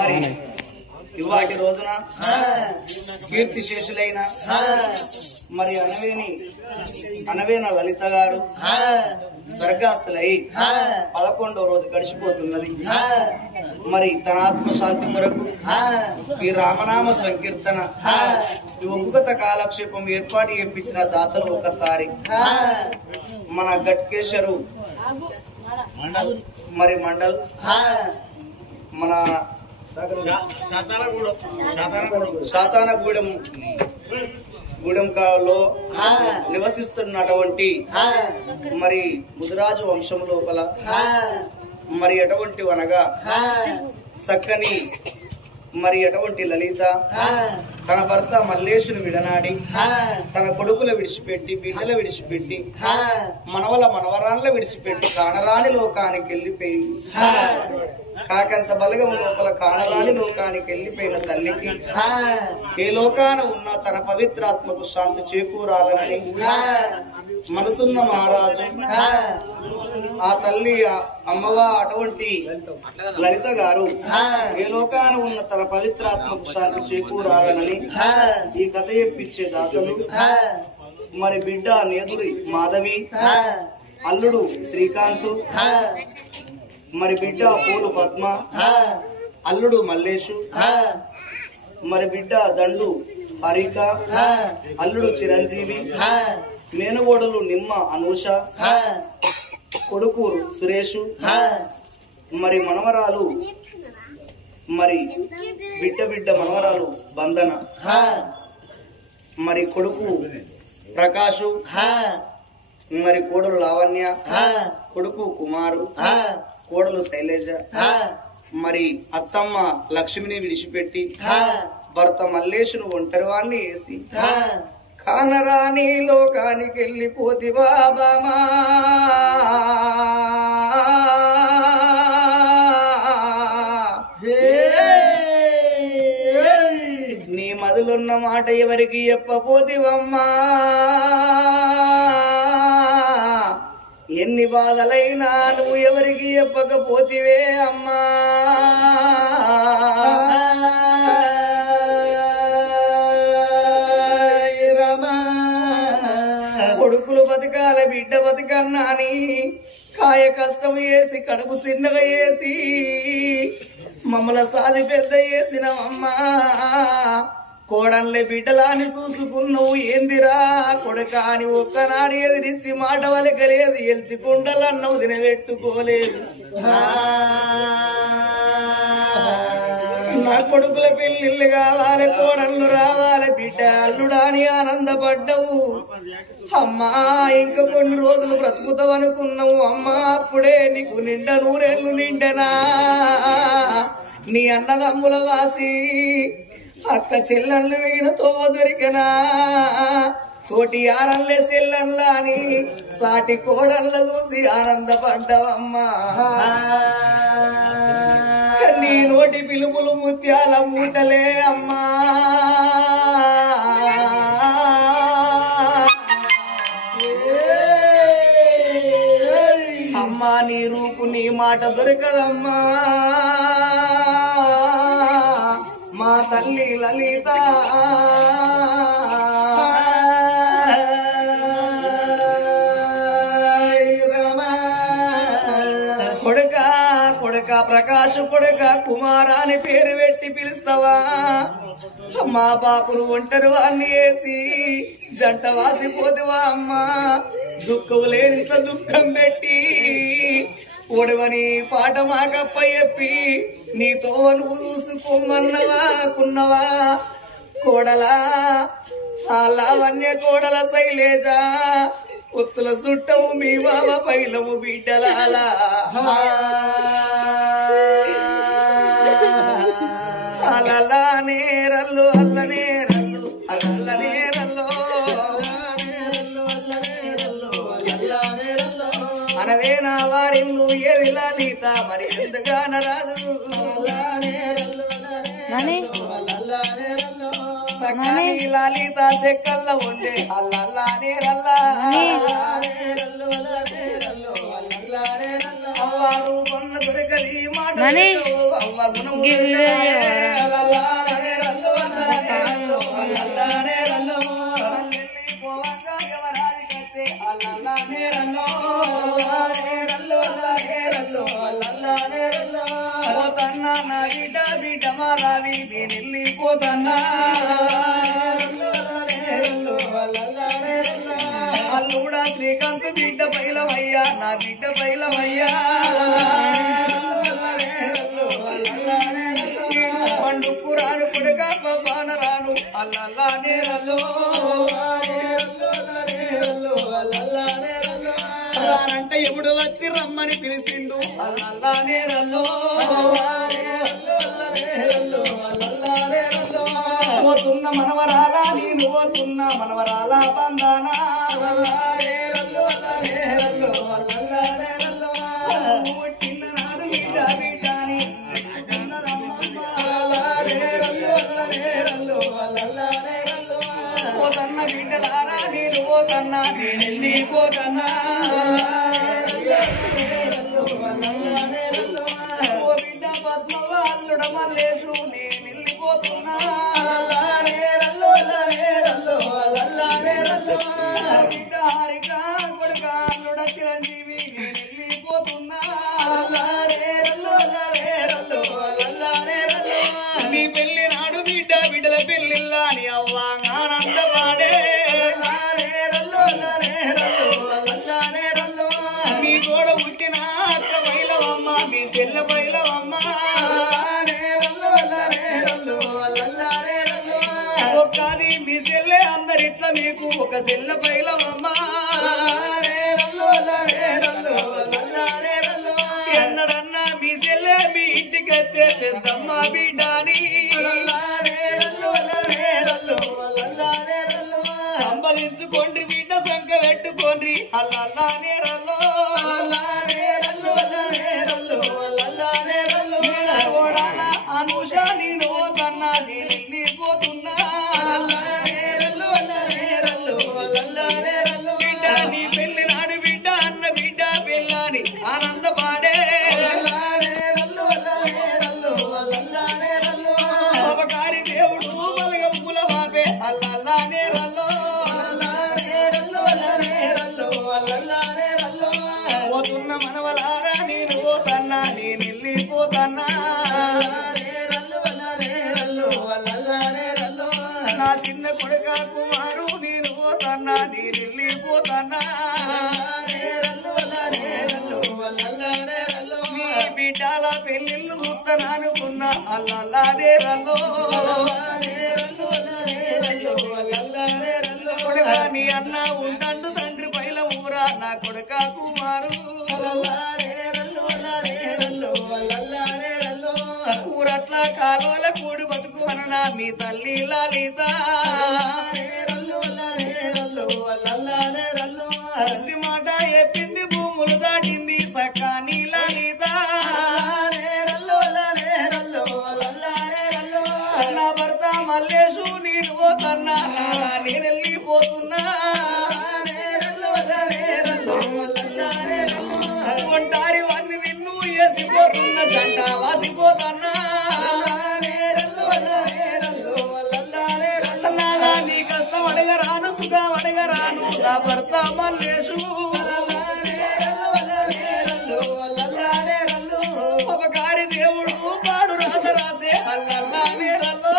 మరి ఇవాటి రోజున కీర్తి శేషులైన మరి అనవేన లలిత గారు స్వర్గాస్తులై 11వ రోజు గడిచిపోతున్నది. మరి తన ఆత్మశాంతి కొరకు ఈ రామనామ సంకీర్తన ఈ ఒంగుగత కాలక్షేపం ఏర్పాటు చేయించిన దాతలు ఒకసారి మన గట్కేశ్వరు మరి మండల్ మన గూడెంలో నివసిస్తున్నటువంటి మరి ముదిరాజు వంశం లోపల మరి ఎటువంటి అనగా చక్కని మరి ఎటువంటి లలిత తన భర్త మల్లేశుని విడనాడి తన కొడుకుల విడిచిపెట్టి బిడ్డల విడిచిపెట్టి మనవరాళ్ళ విడిచిపెట్టి కానరాని లోకానికి వెళ్ళిపోయింది. కాకంత బలగం లోపల కానరాని లోకానికి వెళ్ళిపోయిన తల్లికి ఏ లోకాన ఉన్న తన పవిత్రాత్మకు శాంతి చేకూరాలని మనసున్న మహారాజు ఆ తల్లి అమ్మవా అటువంటి లలిత గారు ఏ లోకాన ఉన్న తన పవిత్రాత్మకు శాంతి చేకూరాలని ఈ కథ చెప్పించే దాతలు మరి బిడ్డ నేదురి మాధవి, అల్లుడు శ్రీకాంత్, మరి బిడ్డ పూలు పద్మ, అల్లుడు మల్లేశు, మరి బిడ్డ దండు హరిక, అల్లుడు చిరంజీవి, మేనగోడలు నిమ్మ అనూష, కొడుకు సురేషు, మరి మనవరాలు మరి బిడ్డ మనవరాలు బంధన, మరి కొడుకు ప్రకాశు, మరి కోడలు లావణ్య, కొడుకు కుమారు, కోడలు శైలేజ, మరి అత్తమ్మ లక్ష్మిని విడిచిపెట్టి భర్త మల్లేశును ఒంటరివాన్ని వేసి కానరాని లోకానికి వెళ్ళిపోతివా బామా, నీ మదులున్న మాట ఎవరికి చెప్పపోతివమ్మా, ఎన్ని బాధలైనా నువ్వు ఎవరికి చెప్పకపోతివే అమ్మా, కొడుకులు బతకాల బిడ్డ బతకన్నాని కాయ కష్టం వేసి కడుపు చిన్నగా వేసి మమ్మల సాది పెద్ద వేసినవమ్మా, కోడన్లే బిడ్డలాని చూసుకున్నావు ఏందిరా కొడుక అని ఒక్కనాడు ఎదిరించి మాట వలకలేదు, ఎల్తి కుండలన్నవు తినబెట్టుకోలేదు, నా కొడుకుల పెళ్లిళ్ళు కావాలి కోడళ్ళు రావాలి బిడ్డ అల్లుడాని ఆనందపడ్డవు అమ్మా, ఇంకా కొన్ని రోజులు బ్రతుకుతావు అనుకున్నావు అమ్మా, అప్పుడే నీకు నిండా నూరేళ్ళు నిండెనా, నీ అన్నదమ్ముల వాసి అక్క చెల్లెళ్ళు మిగిన తోవ దొరికనా, కోటి ఆరల్లే చెల్లెళ్ళ అని సాటి కోడళ్ళ చూసి ఆనందపడ్డవమ్మా, నీ నోటి పిలుపులు ముత్యాల మూటలే అమ్మా, అమ్మా నీ రూపు నీ మాట దొరకదమ్మా, మా తల్లి లలిత కొడుక ప్రకాశ్ కొడుక కుమారాని పేరు పెట్టి పిలుస్తావా, మా బాపులు ఒంటరి వాణ్ణి వేసి జంట వాసిపోతువా అమ్మా, దుఃఖం లేనింట్లో దుఃఖం పెట్టి ఒడవని పాట మాకప్ప చెప్పి నీతో నువ్వు చూసుకోమన్నవా కున్నవా, కోడలా ఆ లావణ్య కోడల శైలేజ ఒత్తుల చుట్టము మీ బావ పైలము బిడ్డలాలా, అలలానే రల్లు అల్లనే రల్లు అల్లనే రల్లో అనవే నా వారిల్లు ఏది లలిత మరి ఎందుగాన రాదు, సకాని లలిత చెక్కల్ల ఉండే అల్లనే రల్లా, అవ్వారు కొన్న దొరకది మాట అని నా బిడ్డ బిడ్డ మారావి నేను వెళ్ళిపోతన్నా అల్లుడా శ్రీకాంత్ బిడ్డ పైలమయ్యా నా బిడ్డ పైలమయ్యా పండుకు రాను కొడుక పవ్వాన రాను అల్లల్లానే రల్లో రానంటే ఎప్పుడు వచ్చి రమ్మని పిలిచిండు అల్లల్లానే రల్లో పోతున్న మనవరాలా నేను పోతున్నా మనవరాలా బందానా చిన్ననాడు బిడ్డ బిడ్డాని పోతన్న బిడ్డలారా నేను పోతన్నా నేను వెళ్ళిపోతన్నా ఓ బిడ్డ పద్మవ అల్లుడ మల్లేశు నేను వెళ్ళిపోతున్నా బిడ్డ హారిక కొడుక అల్లుడ చిరంజీవి నేను వెళ్ళిపోతున్నా నీ పెళ్లి నాడు బిడ్డ బిడ్డల పెళ్లిల్లా నీ అవ్వ ఆనంద పాడే మీ తోడ పుట్టిన అక్క బయలవమ్మ మీ చెల్ల బయలవమ్మ ఒక్కది మీ చెల్లె అందరిట్లా మీకు ఒక చెల్ల బయలవమ్మ ఎన్నడన్నా మీ చెల్లె మీ ఇంటికైతే పెద్దమ్మ బిడ్డాని సంబదించుకోండి బిడ్డ సంఖ్య పెట్టుకోండి అల్లల్లానే రల్లో అనూష నేను పోతన్నా నేను వెళ్ళిపోతున్నా బిడ్డ నీ పెళ్లి నాడు బిడ్డ అన్న బిడ్డ పెళ్ళాని ఆనంద పాడే అవకారి దేవుడు మలగ పూల బాబే అల్లల్లానే రల్లో పోతున్న మనవలారా నేను పోతన్నా నేను వెళ్ళిపోతన్నా నా చిన్న కొడుక కుమారు నేను పోతన్నా నేను వెళ్ళిపోతన్నా నీ బిడ్డల పెళ్ళిళ్ళు చూస్తాననుకున్నా అల్లల్లానే రల్లో కొడుక నీ అన్న ఉండండు తండ్రి పైల ఊరా నా కొడుక కుమారు ఊరట్ల కాలువల కూడి బతుకు అననా మీ తల్లి లలిత అతి మాట చెప్పింది భూములు దాటింది సకాని లలిత నా భర్త మల్లేశు నేను పోతన్నా నేను వెళ్ళిపోతున్నా ఒంటారి వాడిని నిన్ను వేసిపోతున్న జంట వాసిపోతున్నా నీ కష్టం అడగరాను సుఖం అడగరాను నా భర్త మల్లేశు ఉపకారి దేవుడు పాడు రాత రాసే అల్లల్లానే రల్లో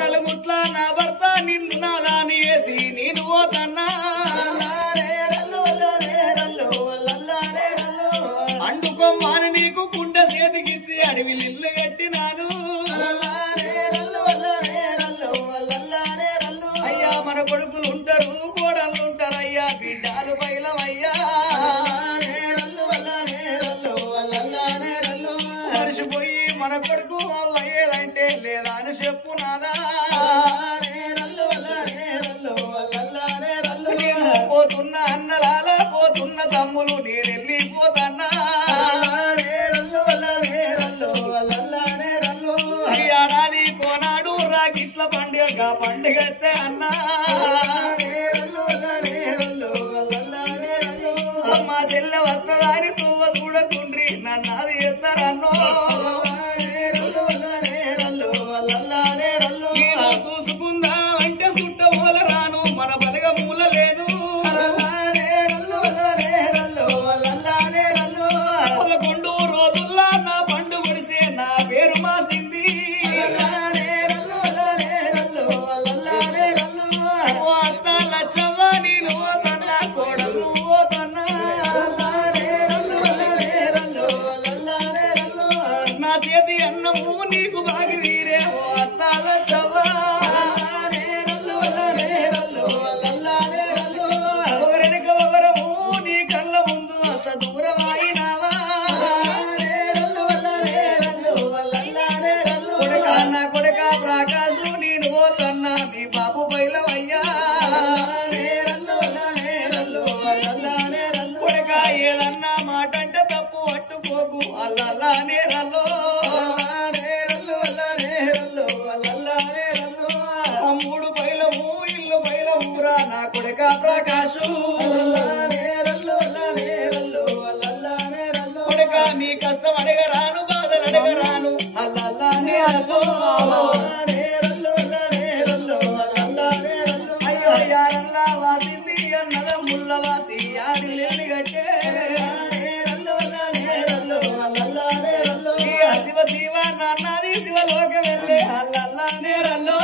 నలుగుట్ల నా భర్త నిన్ను నాదాని వేసి నేను పోతన్నా అండుకోమాని నీకు కుండ చేతికిచ్చి అడవి ఇల్లు కట్టినాను అయ్యా మన కొడుకులు ఉంటారు కోడళ్ళు ఉంటారు అయ్యా బిడ్డలు బయలమయ్యా మరిచిపోయి మన కొడుకు అయ్యేదంటే లేదా అని చెప్పు నాదా పోతున్నా అన్నలాల పోతున్న తమ్ములు నేను వెళ్ళిపోతన్నా ఏడాది కోనాడు రాగిట్ల పండుగ పండుగ అన్నా మా చెల్ల చేతి అన్నము నీకు బాగి తీరే ఓ అత్తాల చవ్వా ఒకరినక ఒకరము నీ కళ్ళ ముందు అంత దూరం అయినావా కొడక నా కొడక ప్రకాశు నేను పోతన్నా మీ బాబు బయలవయ్యా కొడక ఏదన్నా మాట అంటే తప్పు పట్టుకోకు అల్లల్లా నేరల్లో మూడు బయలము ఇల్లు బయలమురా నా కొడక ప్రకాశు కొడక మీ కష్టం అడగరాను బాధలు అడగరాను అల్లల్లా నేరల్లో అయ్యో యారల్లా వాసింది అన్నద ముల్లవాసి ఆడి లేని గట్టే శివ శివ నాన్నది శివలోకం వెళ్ళే అల్లల్లా నేరల్లో